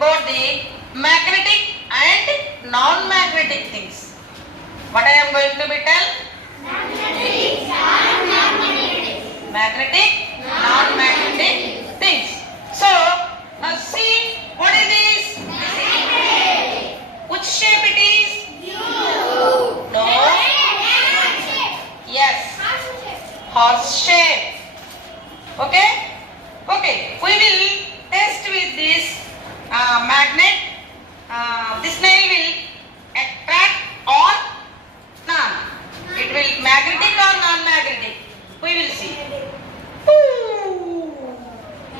about the magnetic and non-magnetic things. What I am going to be tell? Magnetic, non-magnetic things. So, now see, what is this? Which shape it is? No. Yes. Horse shape. Okay? Okay. We will test with this magnet. This nail will attract or non. It will magnetic or non-magnetic. We will see. Ooh.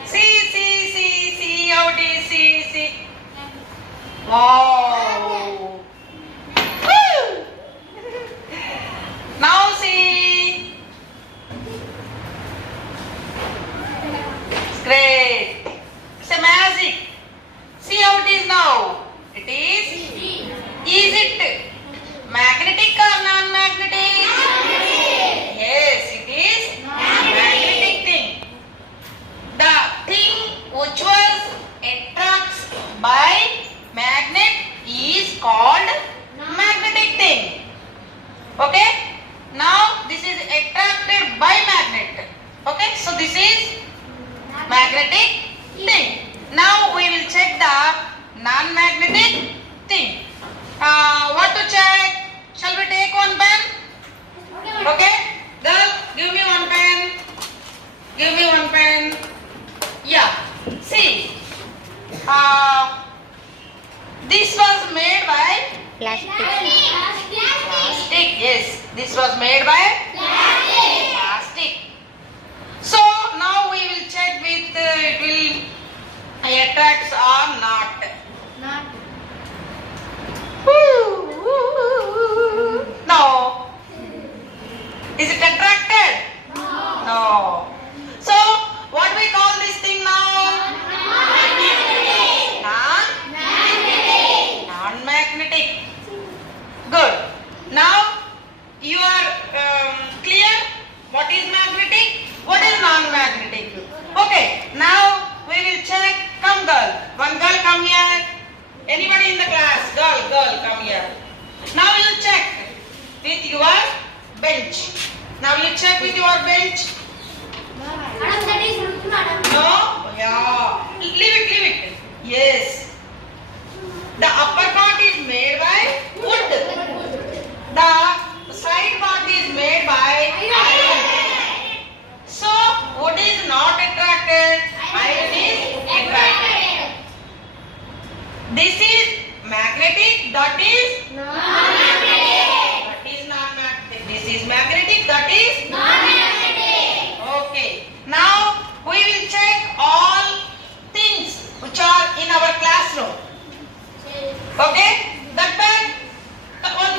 See how it is. See. Wow. Woo. Now see. It's great. It's a magic. See how it is now. It is. Is it magnetic or non-magnetic? Yes, it is magnetic thing. The thing which was attracts by magnet is called magnetic thing. Okay? Now this is attracted by magnet. Okay? So this is magnetic thing. Now we will check the non-magnetic thing. What to check? Shall we take one pen? Okay? Girl, give me one pen. Give me one pen. Yeah. See. This was made by Plastic. plastic. Yes. This was made by plastic. So now we will check with it will attracts or not. No. Is it attracted? No. So what we call this thing now? Non-magnetic. Good. Now you are clear what is magnetic, what is non-magnetic. Okay. Now we will check. Come girl. One girl come here. Anybody in the class? Girl come here. Now you check with your bench. Now you check with your bench. No? Yeah. Leave it. Yes. The upper part is made by wood. The side part is made by iron. So, wood is not attracted. Iron is attracted. This is magnetic. That is non-magnetic. That is non-magnetic. This is magnetic. That is non-magnetic. Okay. Now we will check all things which are in our classroom. Okay? That bag. One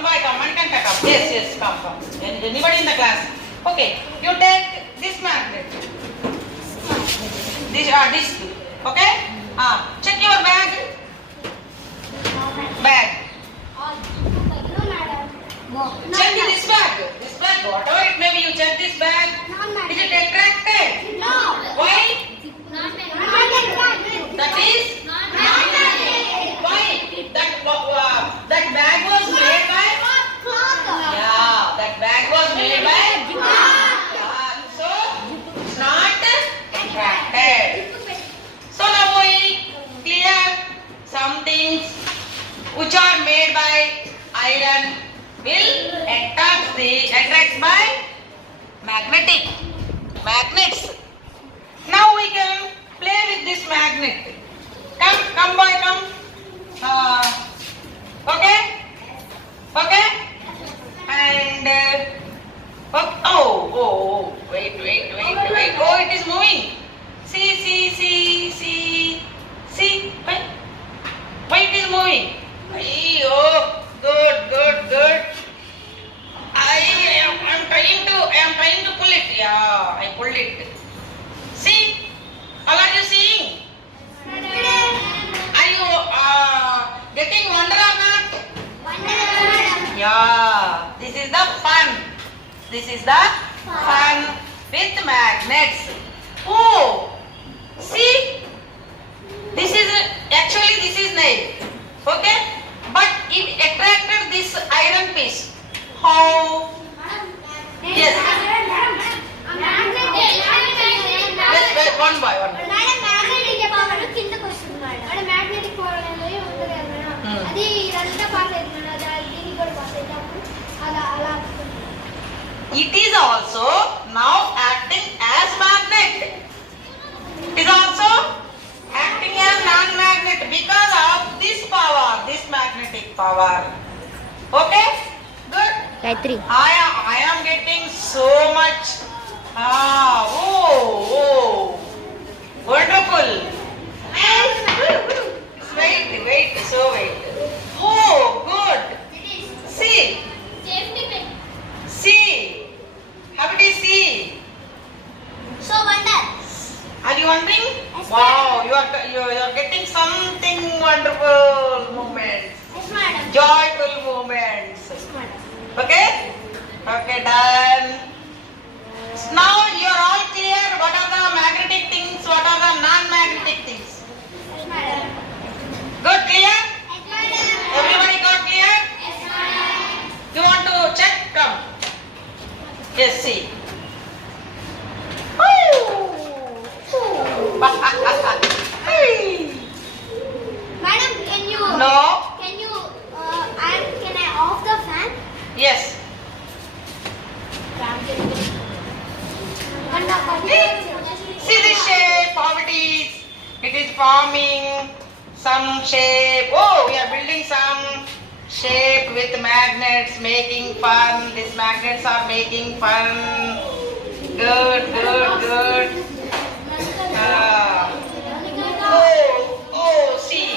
boy come. Manikanta come. Yes. Come. Anybody in the class? Okay. You take this magnet. This. Okay? Check your bag. Check this bag. This bag, whatever it may be, you check this bag. Is it attracted? No. Why? That is non-magnetic. Why? That bag was made by? Yeah, that bag was made by? So, it's not attracted. So now we clear some things which are made by iron will attract by magnets. Now we can play with this magnet. Come boy, come. Okay. And wait. Oh, it is moving. See. Why it is moving? Oh, good. I am trying to pull it. Yeah, I pulled it. See? All are you seeing? Are you getting wonder or not? Yeah. This is the fun with magnets. Oh, see? This is one by one. Madam magnetic power కిందకి వస్తుంది madam. అంటే magnetic power అనేది ఉంటుంది కదా madam. అది ఇదంతా pass అవుతుంది madam. దీనికి కూడా పాస్ అవుతాము. అలా It is also now acting as magnet. It is also acting as non-magnet because of this power, this magnetic power. Okay? Good. Gayatri. I am getting so much. Oh, wonderful. Wait, so wait. Oh, good. See. See. How do you see? So wonder. Are you wondering? Yes, Wow, you are getting something wonderful moments, yes madam. joyful moments. Yes madam. Okay? Okay, done. Now you are all clear. What are the magnetic things? What are the non-magnetic things? Yes madam. Good, clear? Yes madam. Everybody got clear? Yes madam. You want to check? Come. Yes, see. Madam, can you No. can I off the fan? Yes. See this shape, how it is. It is forming some shape. Oh, we are building some shape with magnets, making fun. These magnets are making fun. Good, good, good. Oh, see.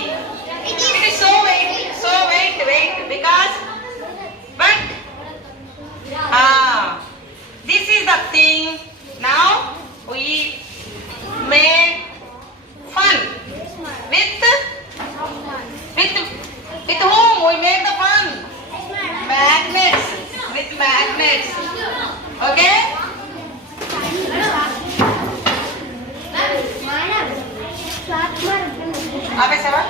It is so wait, because, but, this is the thing. Now we made fun with whom we made the fun? Magnets, with magnets. Okay? Madam, ఆపేసావా?